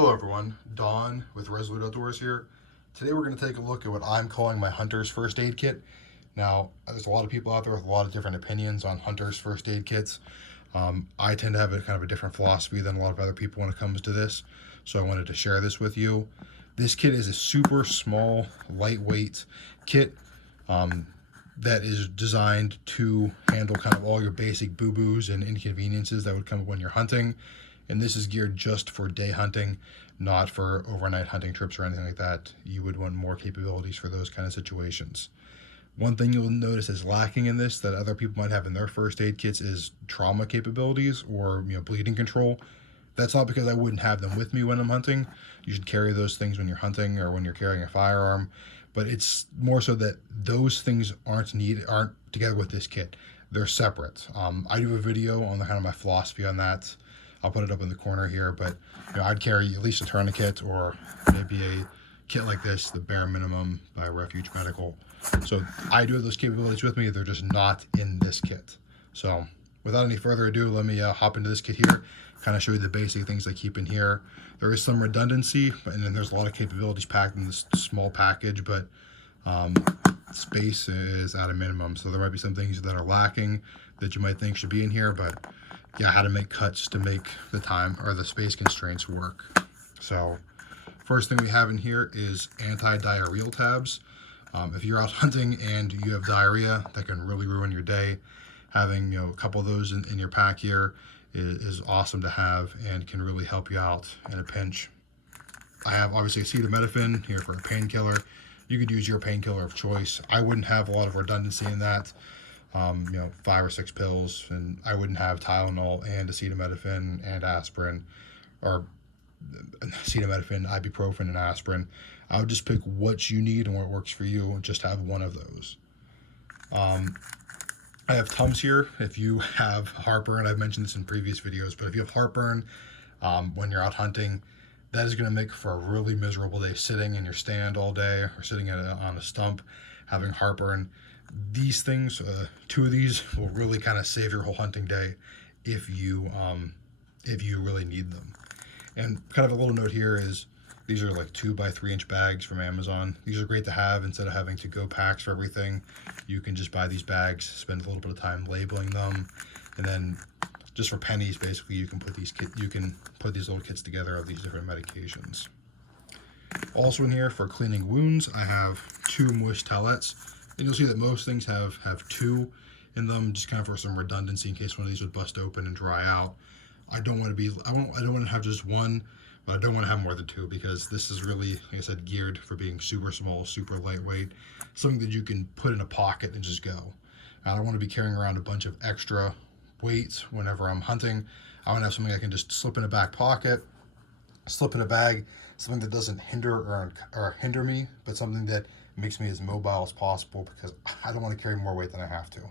Hello everyone, Don with Resolute Outdoors here. Today we're going to take a look at what I'm calling my Hunter's First Aid Kit. Now, there's a lot of people out there with a lot of different opinions on Hunter's First Aid Kits. I tend to have a kind of a different philosophy than a lot of other people when it comes to this, so I wanted to share this with you. This kit is a super small, lightweight kit that is designed to handle kind of all your basic boo-boos and inconveniences that would come when you're hunting. And this is geared just for day hunting, not for overnight hunting trips or anything like that. You would want more capabilities for those kind of situations. One thing you'll notice is lacking in this that other people might have in their first aid kits is trauma capabilities or bleeding control. That's not because I wouldn't have them with me when I'm hunting. You should carry those things when you're hunting or when you're carrying a firearm. But it's more so that those things aren't together with this kit. They're separate. I do a video on the kind of my philosophy on that. I'll put it up in the corner here, but I'd carry at least a tourniquet or maybe a kit like this, the bare minimum by Refuge Medical. So I do have those capabilities with me. They're just not in this kit. So without any further ado, let me hop into this kit here, kind of show you the basic things I keep in here. There is some redundancy, and then there's a lot of capabilities packed in this small package, but space is at a minimum. So there might be some things that are lacking that you might think should be in here, but yeah, how to make cuts to make the time or the space constraints work. So first thing we have in here is anti-diarrheal tabs. If you're out hunting and you have diarrhea, that can really ruin your day. Having a couple of those in your pack here is awesome to have and can really help you out in a pinch. I have obviously acetaminophen here for a painkiller. You could use your painkiller of choice. I wouldn't have a lot of redundancy in that. 5 or 6 pills, and I wouldn't have Tylenol and acetaminophen and aspirin, or acetaminophen, ibuprofen, and aspirin. I would just pick what you need and what works for you, and just have one of those. I have Tums here. If you have heartburn, I've mentioned this in previous videos, but if you have heartburn when you're out hunting, that is going to make for a really miserable day sitting in your stand all day or sitting on a stump having heartburn. These things, 2 of these will really kind of save your whole hunting day if you really need them. And kind of a little note here is these are like 2 by 3 inch bags from Amazon. These are great to have instead of having to go packs for everything. You can just buy these bags, spend a little bit of time labeling them, and then just for pennies, basically, you can put these little kits together of these different medications. Also in here for cleaning wounds, I have 2 moist towelettes. And you'll see that most things have 2 in them, just kind of for some redundancy in case one of these would bust open and dry out. I don't want to have just one, but I don't want to have more than 2 because this is really, like I said, geared for being super small, super lightweight, something that you can put in a pocket and just go. I don't want to be carrying around a bunch of extra weight whenever I'm hunting. I want to have something I can just slip in a back pocket, slip in a bag, something that doesn't hinder me, but something that makes me as mobile as possible because I don't want to carry more weight than I have to.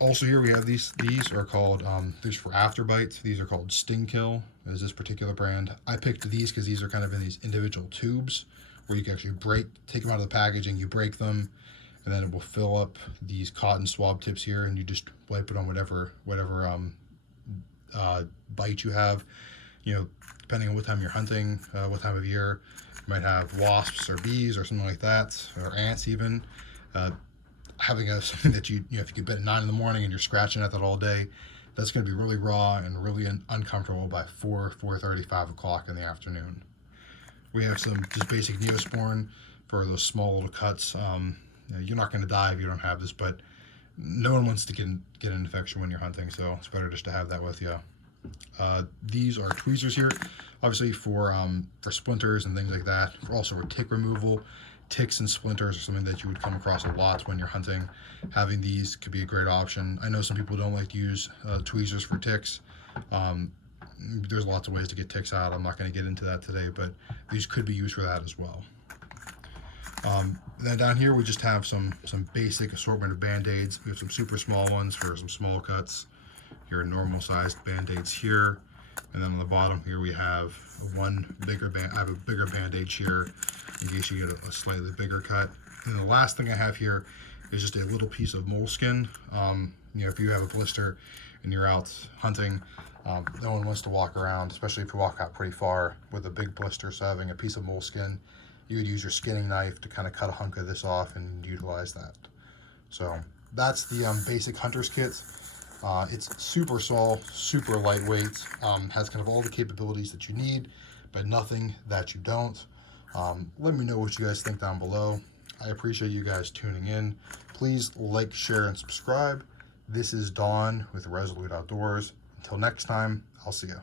Also here we have these are called, these for afterbites. These are called Sting Kill, is this particular brand. I picked these because these are kind of in these individual tubes where you can actually take them out of the packaging, you break them, and then it will fill up these cotton swab tips here, and you just wipe it on whatever bite you have. Depending on what time you're hunting, what time of year, you might have wasps or bees or something like that, or ants even. Having something that if you get bit at 9 in the morning and you're scratching at that all day, that's going to be really raw and really uncomfortable by 4:30, 5 o'clock in the afternoon. We have some just basic Neosporin for those small little cuts. You're not going to die if you don't have this, but no one wants to get an infection when you're hunting, so it's better just to have that with you. These are tweezers here, obviously for splinters and things like that. Also for tick removal. Ticks and splinters are something that you would come across a lot when you're hunting. Having these could be a great option. I know some people don't like to use tweezers for ticks. There's lots of ways to get ticks out. I'm not going to get into that today, but these could be used for that as well. Then down here we just have some basic assortment of band-aids. We have some super small ones for some small cuts. Your normal sized band-aids here, and then on the bottom here we have I have a bigger band-aid here in case you get a slightly bigger cut. And the last thing I have here is just a little piece of moleskin. If you have a blister and you're out hunting, No one wants to walk around, especially if you walk out pretty far with a big blister. So having a piece of moleskin, you would use your skinning knife to kind of cut a hunk of this off and utilize that. So that's the basic hunter's kit. It's super small, super lightweight, has kind of all the capabilities that you need, but nothing that you don't. Let me know what you guys think down below. I appreciate you guys tuning in. Please like, share, and subscribe. This is Dawn with Resolute Outdoors. Until next time, I'll see you.